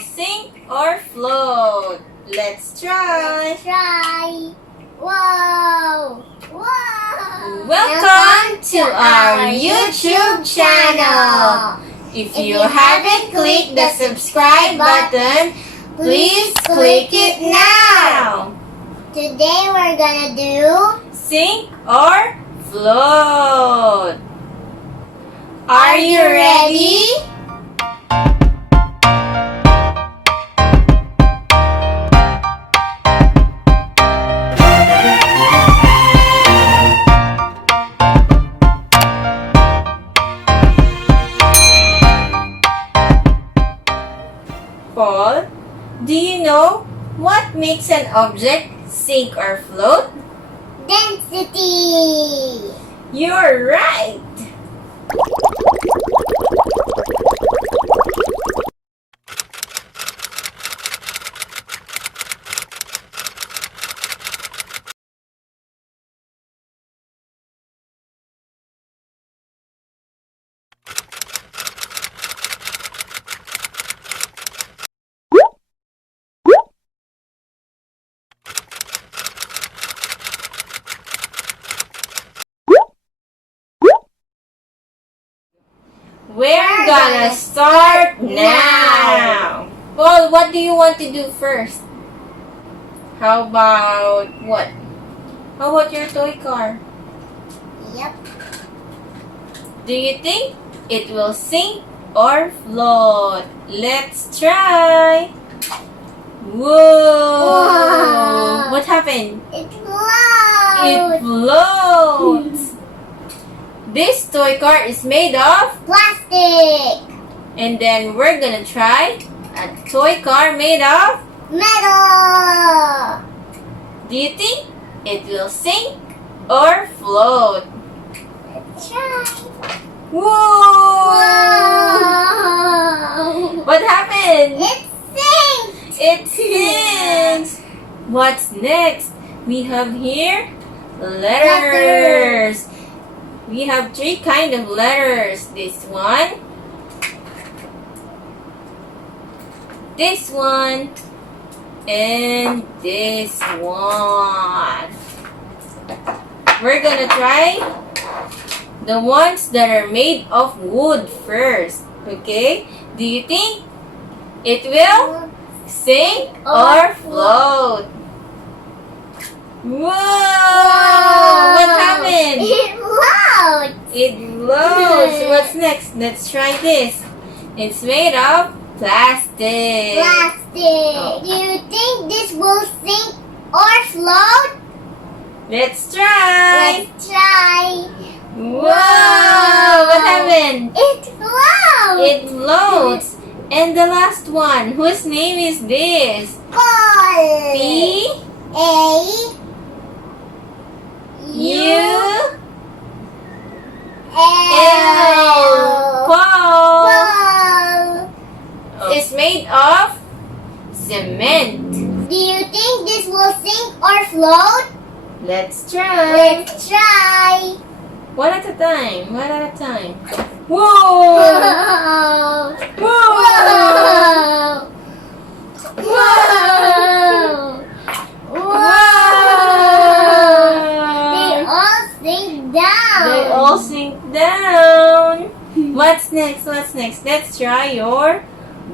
Sink or float? Let's try. Whoa! Whoa! Welcome to our YouTube channel. If you haven't clicked the subscribe button, please click it now. Today we're gonna do Sink or float? Are you ready? Paul, do you know what makes an object sink or float? density. You're right! We're gonna start now! Paul, what do you want to do first? How about what? How about your toy car? Yep. Do you think it will sink or float? Let's try! Whoa! Wow. What happened? It floats. It floats! This toy car is made of, Plastic. and then we're gonna try a toy car made of. Metal. Do you think it will sink or float? Let's try. Whoa! Wow. What happened? It sinks. It sinks. What's next? We have here letters. We have three kind of letters. This one, and this one. We're gonna try the ones that are made of wood first. Okay? Do you think it will sink or float? Whoa! What happened? It floats. It floats. What's next? Let's try this. It's made of plastic. Plastic. Do you think this will sink or float? Let's try. Let's try. Whoa! What happened? It floats. It floats. And the last one, whose name is this? Ball. P A U L. Paul. Ball. It's made of cement. Do you think this will sink or float? Let's try. Let's try. One at a time. One at a time. Whoa! Whoa. Whoa! Whoa. Whoa! They all sink down. They all sink down. What's next? What's next? Let's try your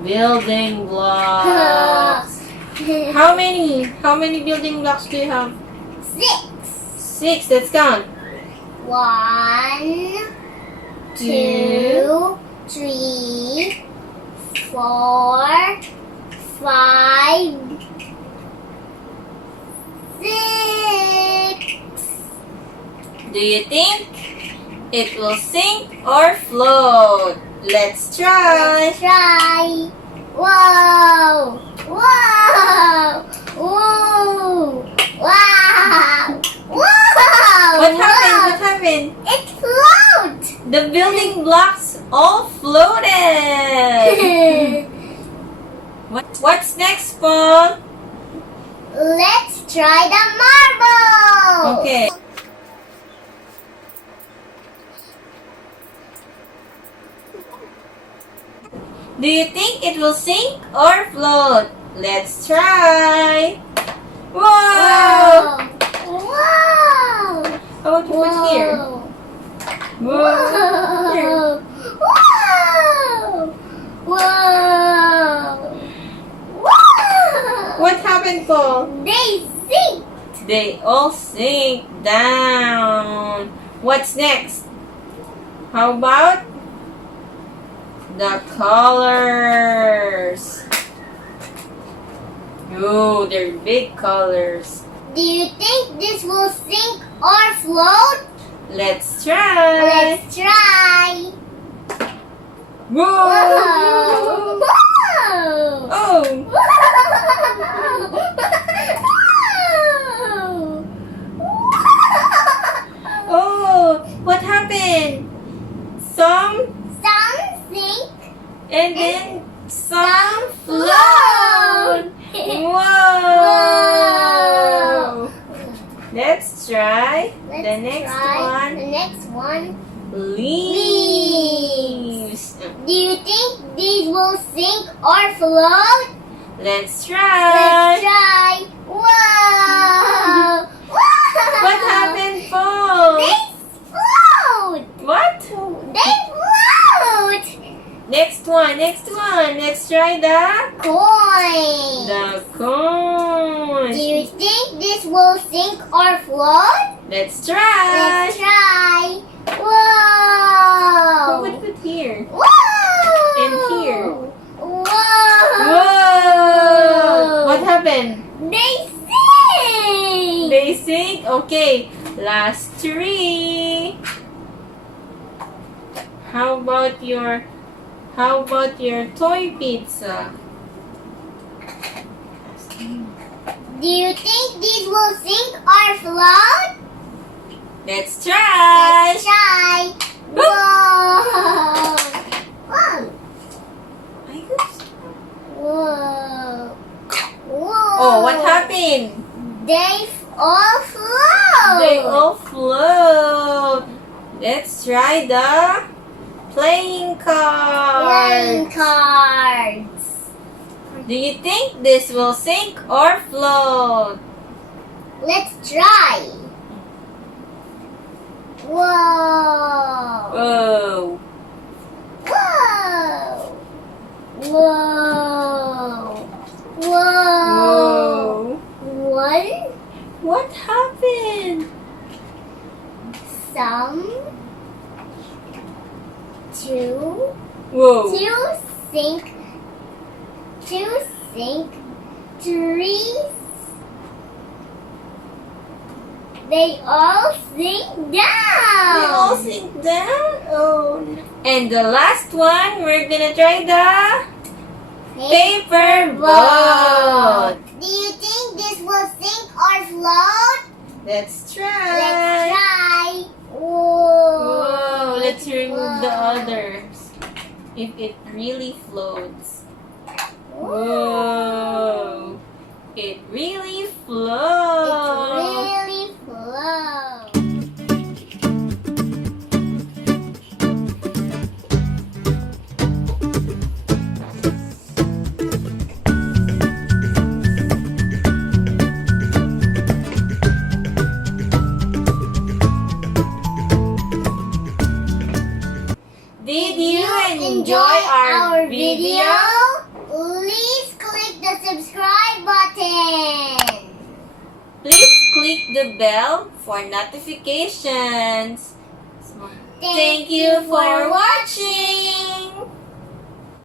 building blocks. How many? How many building blocks do you have? 6. 6. Let's count. 1, 2, 3, 4, 5, 6. Do you think it will sink or float? Let's try. Let's try. Whoa! Whoa! Whoa! Wow! Whoa! What happened? What happened? It floats. The building blocks all floated. What's next, Paul? Let's try the marble. Okay. Do you think it will sink or float? Let's try. Whoa! Wow! How about you put here? Whoa! Here. Whoa! Whoa! Whoa! What happened, Paul? They sink. They all sink down. What's next? How about the colors? Oh, they're big colors. Do you think this will sink or float? Let's try. Let's try. Whoa! Whoa! Whoa! Oh! Oh! What happened? Some Sink and then some float. Whoa! Whoa! Let's try Let's the next try one. The next one. Leaves. Do you think these will sink or float? Let's Let's try. try. Whoa! Whoa! What happened, Paul? They float. What? They float. Next one. Let's try the Coin. coin. Do you think this will sink or float? Let's try. Let's try. What Whoa! would put here? Whoa! And here. Whoa! Whoa! What happened? They sink. They sink? Okay. Last three. How about your toy pizza? Do you think these will sink or float? Let's try. Let's try. Whoa! Whoa! Whoa! Whoa! Oh, what happened? They all float. They all float. Let's try the playing Playing cards. cards. Do you think this will sink or float? Let's try. Whoa! Oh. Whoa! Whoa! Whoa! Whoa. One, What happened? some, two, Whoa. sink, three. They all sink down. They all sink down? Oh. And the last one, we're gonna try the paper boat. Do you think this will sink or float? Let's try. Let's try. Whoa. Whoa, let's remove the others. If it really floats. Whoa. It really floats. It really flows. Did you enjoy our video? Please click the subscribe button. Please click the bell for notifications. Thank you for watching.